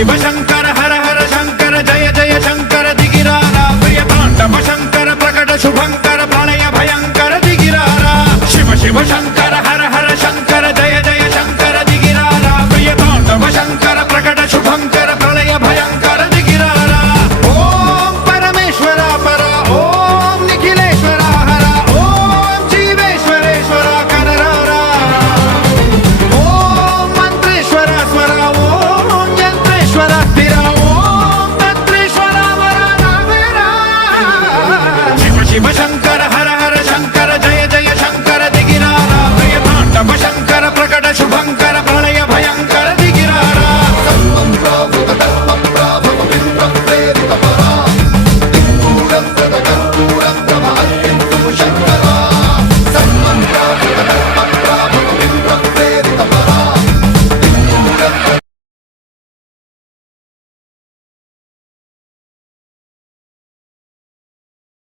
शिव शंकर हर हर शंकर जय जय शंकर दिगिरारा प्रिय तांडव शंकर प्रकट शुभंकर प्रलय भयंकर दिगिरारा शिव शिव शंकर